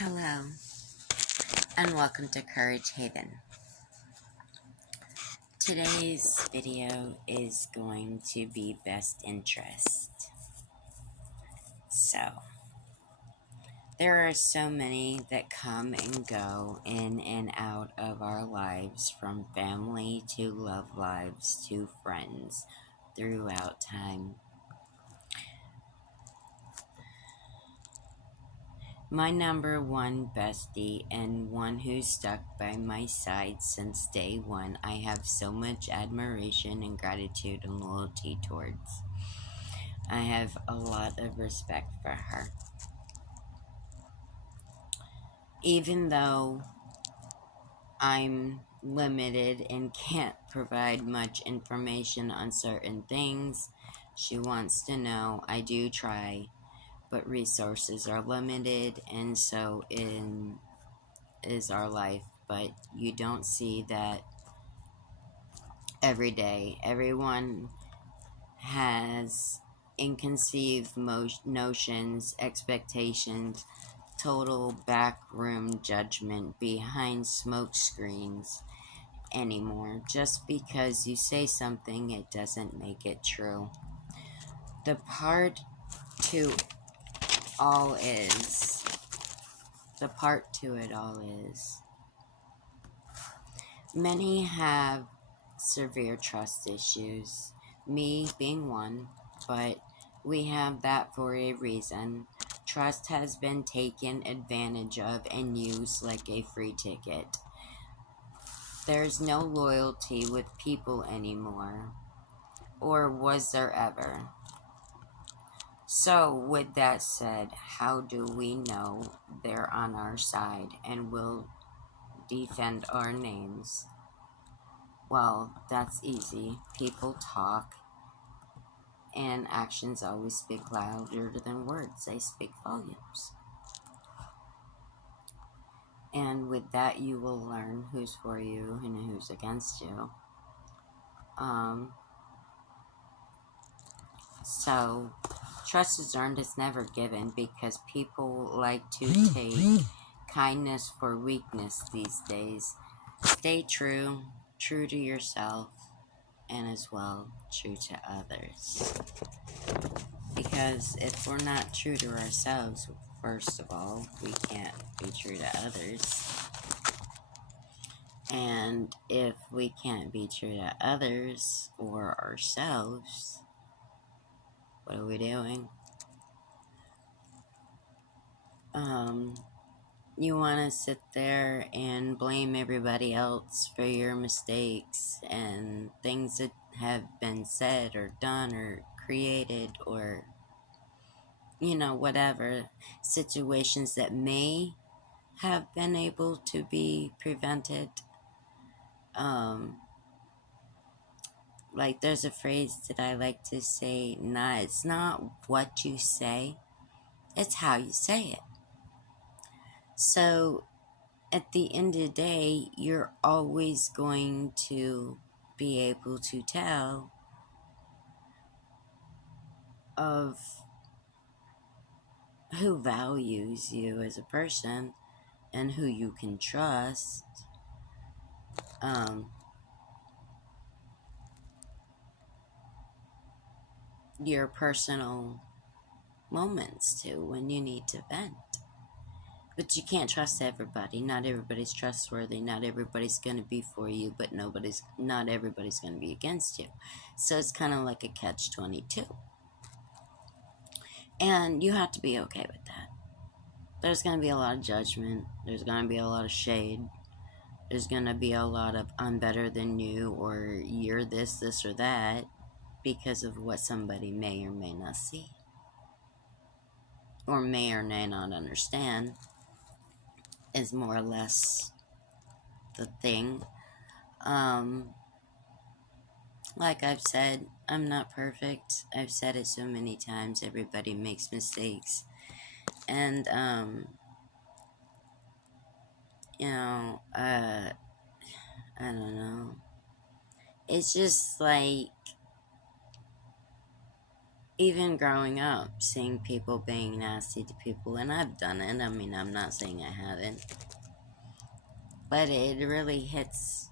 Hello, and welcome to Courage Haven. Today's video is going to be best interest. So, there are so many that come and go in and out of our lives, from family to love lives to friends throughout time. My number one bestie and one who's stuck by my side since day one, I have so much admiration and gratitude and loyalty towards. I have a lot of respect for her. Even though I'm limited and can't provide much information on certain things, she wants to know I do try, but resources are limited, and so is our life. But you don't see that every day. Everyone has inconceived notions, expectations, total backroom judgment behind smoke screens anymore. Just because you say something, it doesn't make it true. The part to all is, the part to it all is, many have severe trust issues, me being one, but we have that for a reason. Trust has been taken advantage of and used like a free ticket. There's no loyalty with people anymore, or was there ever? So, with that said, how do we know they're on our side and will defend our names? Well, that's easy. People talk, and actions always speak louder than words. They speak volumes. And with that, you will learn who's for you and who's against you. So, trust is earned, it's never given, because people like to take kindness for weakness these days. Stay true to yourself, and as well true to others. Because if we're not true to ourselves, first of all, we can't be true to others. And if we can't be true to others or ourselves, what are we doing? You want to sit there and blame everybody else for your mistakes and things that have been said or done or created, or whatever situations that may have been able to be prevented. Like, there's a phrase that I like to say, it's not what you say, it's how you say it. So at the end of the day, you're always going to be able to tell of who values you as a person and who you can trust. Your personal moments too, when you need to vent. But you can't trust everybody. Not everybody's trustworthy. Not everybody's going to be for you, but not everybody's going to be against you. So it's kind of like a catch-22. And you have to be okay with that. There's going to be a lot of judgment. There's going to be a lot of shade. There's going to be a lot of I'm better than you, or you're this or that, because of what somebody may or may not see, or may or may not understand, is more or less the thing. Like I've said, I'm not perfect. I've said it so many times. Everybody makes mistakes. And, I don't know. It's just like, even growing up, seeing people being nasty to people, and I've done it. I mean, I'm not saying I haven't, but it really hits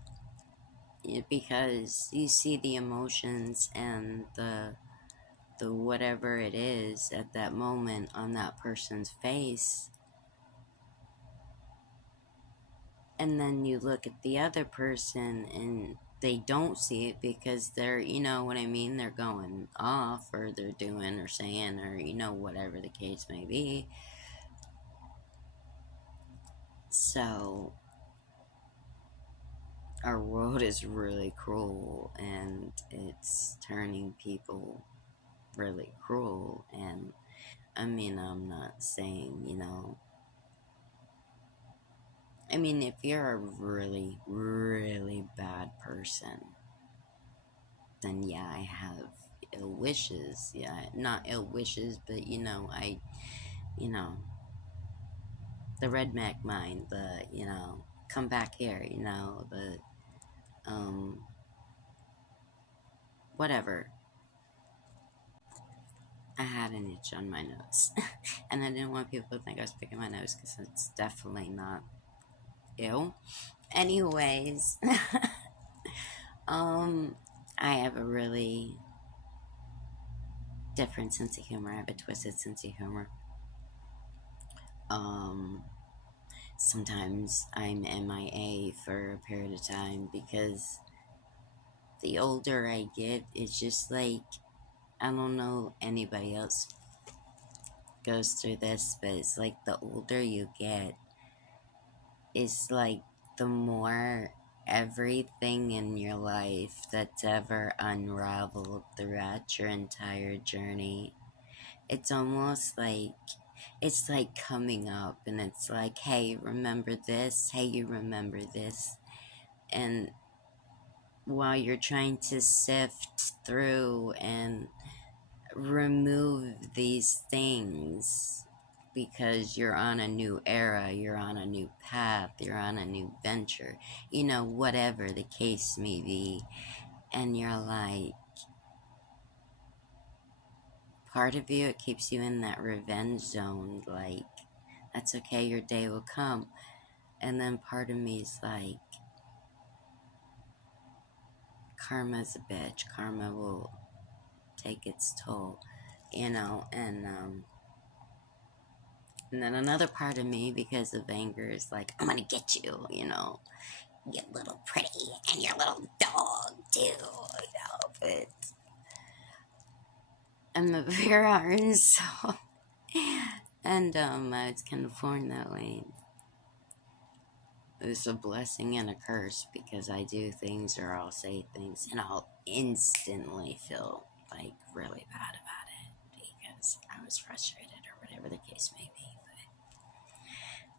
you because you see the emotions and the whatever it is at that moment on that person's face, and then you look at the other person and they don't see it because they're, you know what I mean, they're going off or they're doing or saying or, whatever the case may be. So our world is really cruel and it's turning people really cruel. And I mean, I'm not saying, I mean, if you're a really, really bad person, then yeah, I have ill wishes. Yeah, not ill wishes, but you know, the redneck mind, come back here, um, whatever. I had an itch on my nose, and I didn't want people to think I was picking my nose because it's definitely not ill. Anyways, um, I have a really different sense of humor. I have a twisted sense of humor. Um, Sometimes I'm MIA for a period of time because the older I get, it's just like, I don't know anybody else goes through this, but it's like the older you get, it's like the more everything in your life that's ever unraveled throughout your entire journey, it's almost like it's like coming up and it's like, hey, remember this? Hey, you remember this? And while you're trying to sift through and remove these things because you're on a new era, you're on a new path, you're on a new venture, whatever the case may be, and you're like, part of you, it keeps you in that revenge zone, like, that's okay, your day will come. And then part of me is like, karma's a bitch, karma will take its toll, and then another part of me, because of anger, is like, I'm gonna get you, you little pretty, and your little dog, too, but I'm a pure heart, so, and, I was kind of born that way. It's a blessing and a curse, because I do things or I'll say things, and I'll instantly feel, like, really bad about it, because I was frustrated, or whatever the case may be.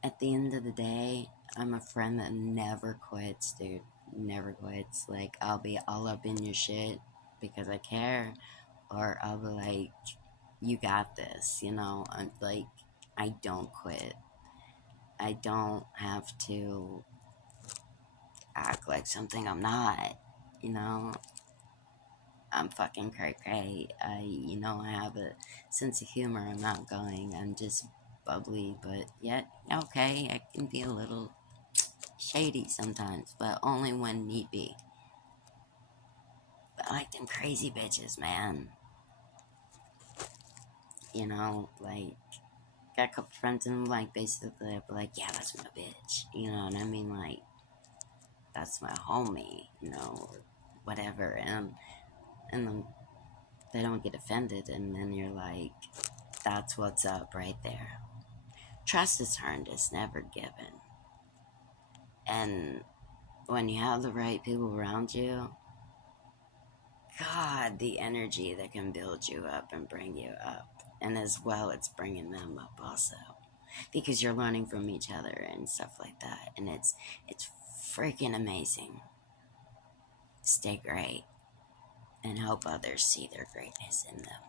At the end of the day, I'm a friend that never quits, dude. Never quits. Like, I'll be all up in your shit because I care, or I'll be like, you got this, I'm like, I don't quit. I don't have to act like something I'm not, you know. I'm fucking cray cray. I have a sense of humor. I'm outgoing. I'm just bubbly, but yet, okay, I can be a little shady sometimes, but only when need be. But I like them crazy bitches, man. Like, got a couple friends and like, basically, I'd be like, yeah, that's my bitch. You know what I mean? Like, that's my homie, or whatever. And then they don't get offended, and then you're like, that's what's up right there. Trust is earned, it's never given. And when you have the right people around you, God, the energy that can build you up and bring you up. And as well, it's bringing them up also. Because you're learning from each other and stuff like that. And it's freaking amazing. Stay great and help others see their greatness in them.